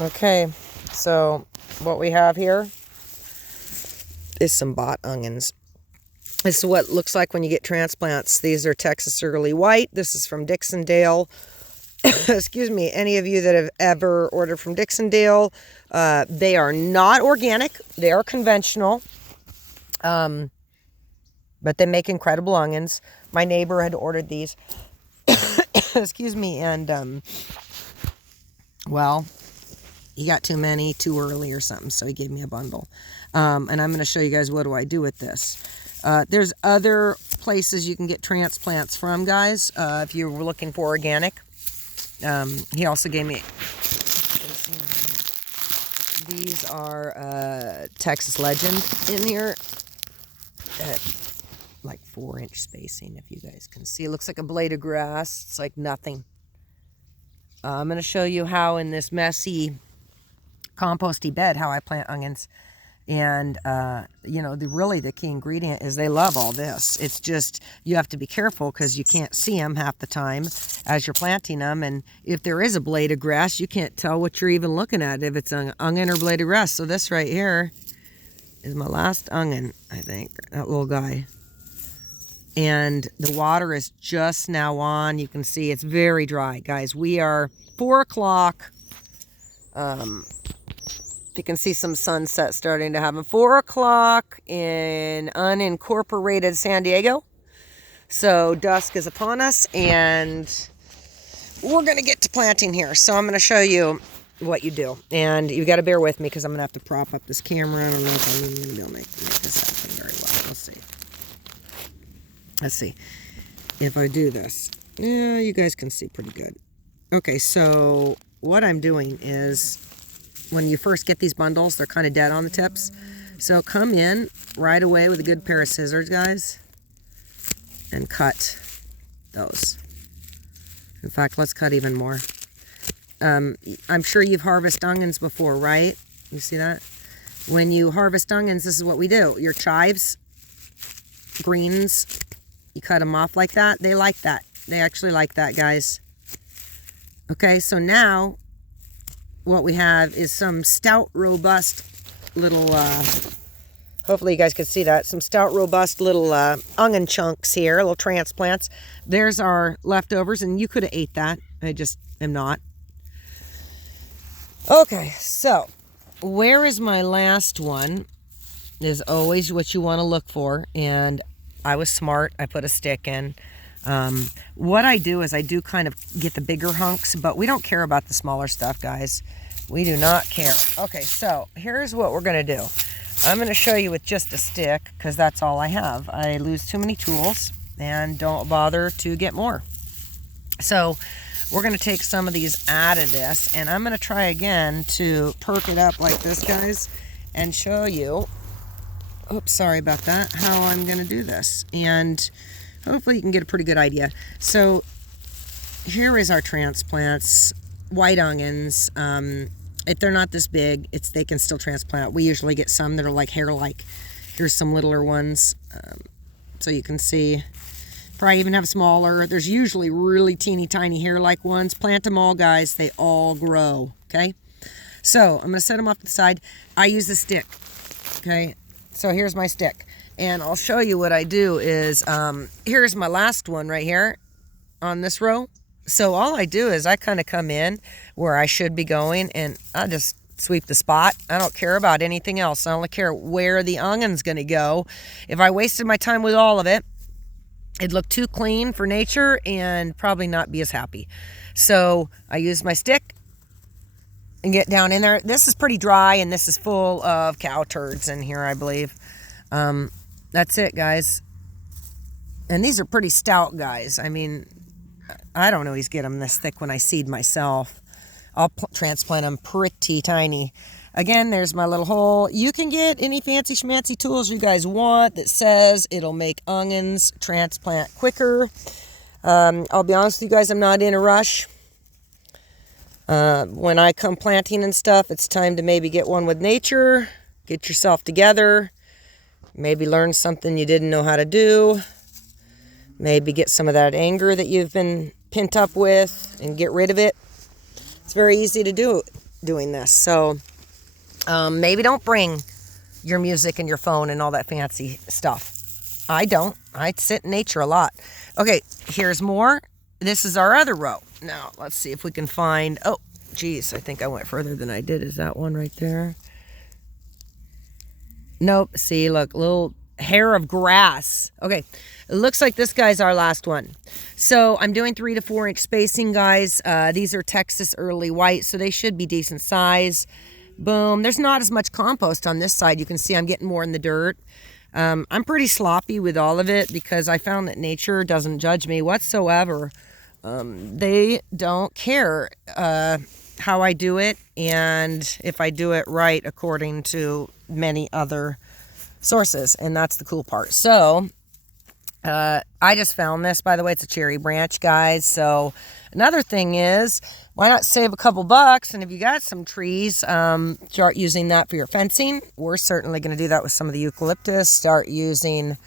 Okay, so what we have here is some bot onions. This is what it looks like when you get transplants. These are Texas Early White. This is from Dixondale. Excuse me, any of you that have ever ordered from Dixondale, they are not organic. They are conventional, but they make incredible onions. My neighbor had ordered these. Excuse me, and well, he got too many too early or something, so he gave me a bundle. And I'm going to show you guys what do I do with this. There's other places you can get transplants from, guys, if you were looking for organic. He also gave me, these are Texas Legend in here, like 4-inch spacing, if you guys can see. It looks like a blade of grass. It's like nothing. I'm going to show you how in this messy composty bed how I plant onions. And you know, really the key ingredient is they love all this. It's just you have to be careful because you can't see them half the time as you're planting them, and if there is a blade of grass you can't tell what you're even looking at, if it's an onion or blade of grass. So this right here is my last onion, I think, that little guy, and the water is just now on. You can see it's very dry, guys. We are 4 o'clock. You can see some sunset starting to happen. 4 o'clock in unincorporated San Diego. So dusk is upon us, and we're going to get to planting here. So I'm going to show you what you do. And you got to bear with me because I'm going to have to prop up this camera. I don't know if I'm going to be able to make this happen very well. We'll see. Let's see if I do this. Yeah, you guys can see pretty good. Okay, so what I'm doing is, when you first get these bundles, they're kind of dead on the tips. So come in right away with a good pair of scissors, guys, and cut those. In fact, let's cut even more. I'm sure you've harvested onions before, right? You see that? When you harvest onions, this is what we do. Your chives, greens, you cut them off like that. They like that. They actually like that, guys. Okay, so now what we have is some stout, robust little, hopefully you guys can see that, some stout, robust little onion chunks here, little transplants. There's our leftovers, and you could have ate that. I just am not. Okay, so where is my last one is always what you want to look for, and I was smart. I put a stick in. What I do is I do kind of get the bigger hunks, but we don't care about the smaller stuff, guys. We do not care. Okay, so here's what we're going to do. I'm going to show you with just a stick because that's all I have. I lose too many tools and don't bother to get more. So we're going to take some of these out of this, and I'm going to try again to perk it up like this, guys, and show you, oops, sorry about that, how I'm going to do this. And hopefully you can get a pretty good idea. So here is our transplants, white onions. If they're not this big, they can still transplant. We usually get some that are like hair-like. Here's some littler ones. So you can see, probably even have smaller. There's usually really teeny tiny hair-like ones. Plant them all, guys. They all grow, okay? So I'm going to set them off to the side. I use the stick, okay? So here's my stick. And I'll show you what I do is, here's my last one right here on this row. So all I do is I kind of come in where I should be going, and I just sweep the spot. I don't care about anything else. I only care where the onion's going to go. If I wasted my time with all of it, it'd look too clean for nature and probably not be as happy. So I use my stick and get down in there. This is pretty dry, and this is full of cow turds in here, I believe. That's it, guys. And these are pretty stout, guys. I mean, I don't always get them this thick when I seed myself. I'll transplant them pretty tiny. Again, there's my little hole. You can get any fancy schmancy tools you guys want that says it'll make onions transplant quicker. I'll be honest with you guys, I'm not in a rush. When I come planting and stuff, it's time to maybe get one with nature, get yourself together, maybe learn something you didn't know how to do, maybe get some of that anger that you've been pent up with and get rid of it. It's very easy to do doing this. So maybe don't bring your music and your phone and all that fancy stuff. I don't. I sit in nature a lot. Okay, here's more. This is our other row. Now, let's see if we can find... Oh, geez, I think I went further than I did. Is that one right there? Nope. See, look, little hair of grass. Okay, it looks like this guy's our last one. So I'm doing 3 to 4 inch spacing, guys. These are Texas Early White, so they should be decent size. Boom. There's not as much compost on this side. You can see I'm getting more in the dirt. I'm pretty sloppy with all of it because I found that nature doesn't judge me whatsoever. They don't care how I do it and if I do it right according to many other sources, and that's the cool part. So I just found this, by the way. It's a cherry branch, guys. So another thing is, why not save a couple bucks, and if you got some trees, start using that for your fencing. We're certainly going to do that with some of the eucalyptus. Start using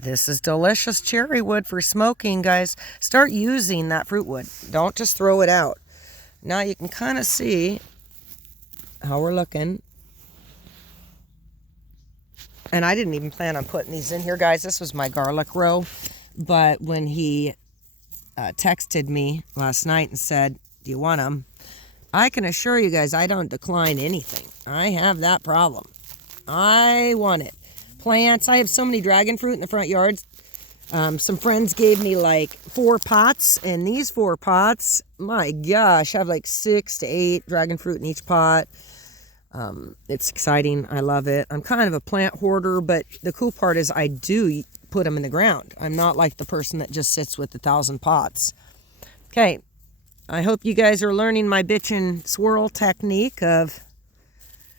this is delicious cherry wood for smoking, guys. Start using that fruit wood. Don't just throw it out. Now you can kind of see how we're looking. And I didn't even plan on putting these in here, guys. This was my garlic row. But when he texted me last night and said, do you want them? I can assure you guys, I don't decline anything. I have that problem. I want it. Plants. I have so many dragon fruit in the front yard. Some friends gave me like 4 pots, and these 4 pots, my gosh, I have like 6 to 8 dragon fruit in each pot. It's exciting. I love it. I'm kind of a plant hoarder, but the cool part is I do put them in the ground. I'm not like the person that just sits with 1,000 pots. Okay. I hope you guys are learning my bitchin' swirl technique of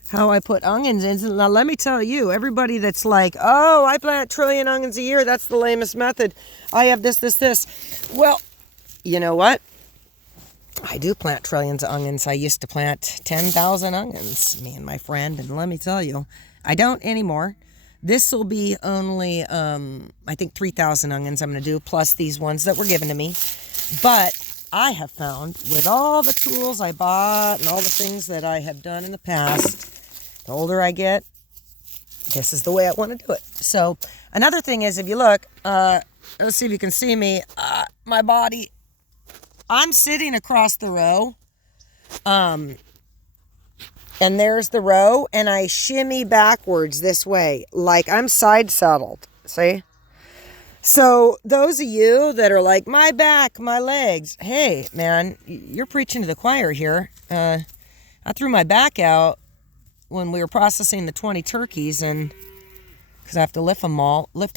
how I put onions in. Now, let me tell you, everybody that's like, oh, I plant 1 trillion onions a year, that's the lamest method. I have this. Well, you know what? I do plant trillions of onions. I used to plant 10,000 onions, me and my friend, and let me tell you, I don't anymore. This will be only, I think 3,000 onions I'm going to do, plus these ones that were given to me. But I have found, with all the tools I bought and all the things that I have done in the past, the older I get, this is the way I want to do it. So another thing is, if you look, let's see if you can see me, my body, I'm sitting across the row, and there's the row, and I shimmy backwards this way, like I'm side saddled, see? So those of you that are like, my back, my legs, hey, man, you're preaching to the choir here. I threw my back out when we were processing the 20 turkeys, and because I have to lift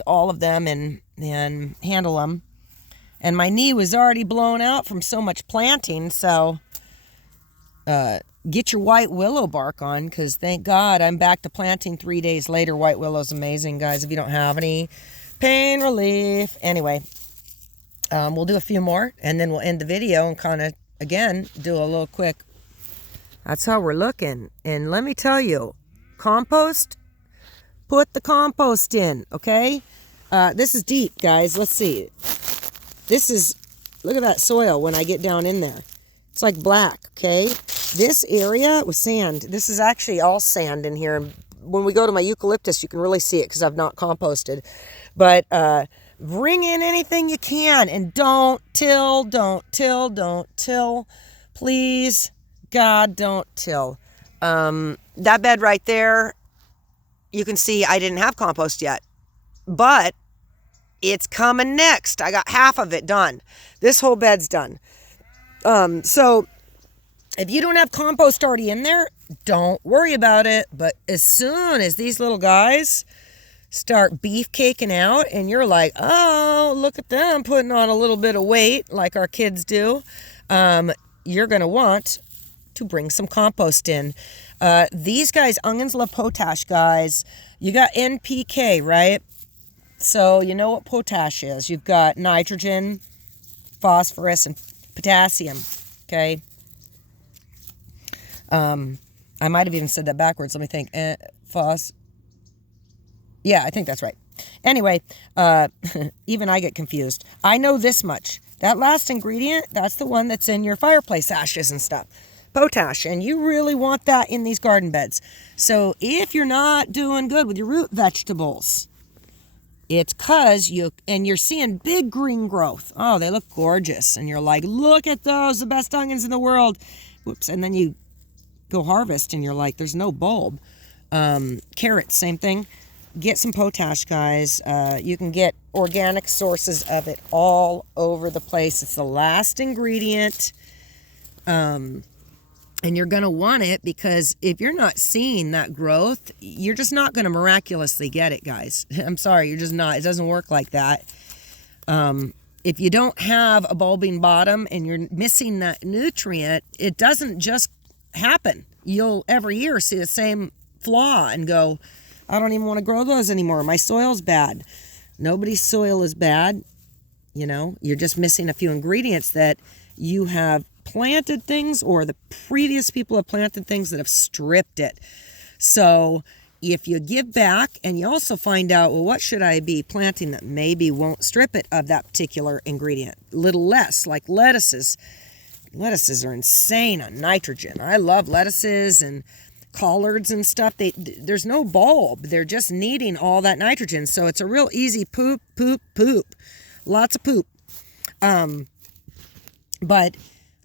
all of them and handle them. And my knee was already blown out from so much planting, so get your white willow bark on, because thank God I'm back to planting 3 days later. White willow's amazing, guys, if you don't have any pain relief. Anyway, we'll do a few more, and then we'll end the video and kind of, again, do a little quick. That's how we're looking. And let me tell you, compost, put the compost in, okay? This is deep, guys. Let's see. This is, look at that soil when I get down in there. It's like black, okay? This area was sand. This is actually all sand in here. When we go to my eucalyptus, you can really see it because I've not composted. But bring in anything you can, and don't till. Please, God, don't till. That bed right there, you can see I didn't have compost yet. But it's coming next. I got half of it done. This whole bed's done. So if you don't have compost already in there, don't worry about it. But as soon as these little guys start beefcaking out and you're like, oh, look at them putting on a little bit of weight like our kids do, you're going to want to bring some compost in. These guys, onions love potash, guys. You got NPK, right? So you know what potash is. You've got nitrogen, phosphorus, and potassium, okay? I might have even said that backwards. Let me think. Yeah, I think that's right. Anyway, even I get confused. I know this much. That last ingredient, that's the one that's in your fireplace ashes and stuff. potash, and you really want that in these garden beds. So if you're not doing good with your root vegetables, it's because you're seeing big green growth. Oh, they look gorgeous. And you're like, look at those, the best onions in the world. Whoops. And then you go harvest and you're like, there's no bulb. Carrots, same thing. Get some potash, guys. You can get organic sources of it all over the place. It's the last ingredient. And you're going to want it because if you're not seeing that growth, you're just not going to miraculously get it, guys. I'm sorry, you're just not. It doesn't work like that. If you don't have a bulbing bottom and you're missing that nutrient, it doesn't just happen. You'll every year see the same flaw and go, I don't even want to grow those anymore. My soil's bad. Nobody's soil is bad. You know, you're just missing a few ingredients that you have planted things, or the previous people have planted things that have stripped it. So if you give back and you also find out, well, what should I be planting that maybe won't strip it of that particular ingredient? A little less, like lettuces. Lettuces are insane on nitrogen. I love lettuces and collards and stuff. There's no bulb. They're just needing all that nitrogen. So it's a real easy poop. Lots of poop. But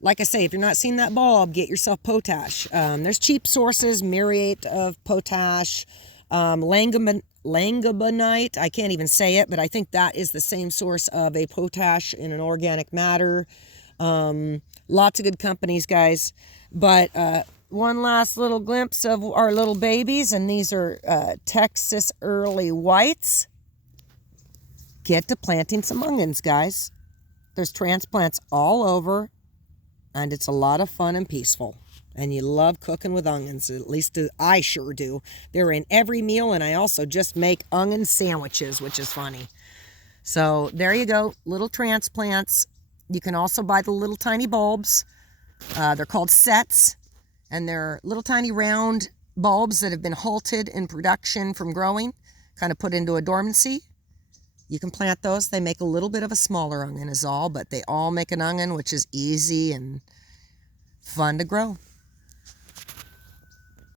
like I say, if you're not seeing that bulb, get yourself potash. There's cheap sources, muriate of potash, langabanite. I can't even say it, but I think that is the same source of a potash in an organic matter. Lots of good companies, guys. But one last little glimpse of our little babies, and these are Texas Early Whites. Get to planting some onions, guys. There's transplants all over. And it's a lot of fun and peaceful. And you love cooking with onions. At least I sure do. They're in every meal. And I also just make onion sandwiches, which is funny. So there you go. Little transplants. You can also buy the little tiny bulbs. They're called sets. And they're little tiny round bulbs that have been halted in production from growing. Kind of put into a dormancy. You can plant those. They make a little bit of a smaller onion is all, but they all make an onion, which is easy and fun to grow.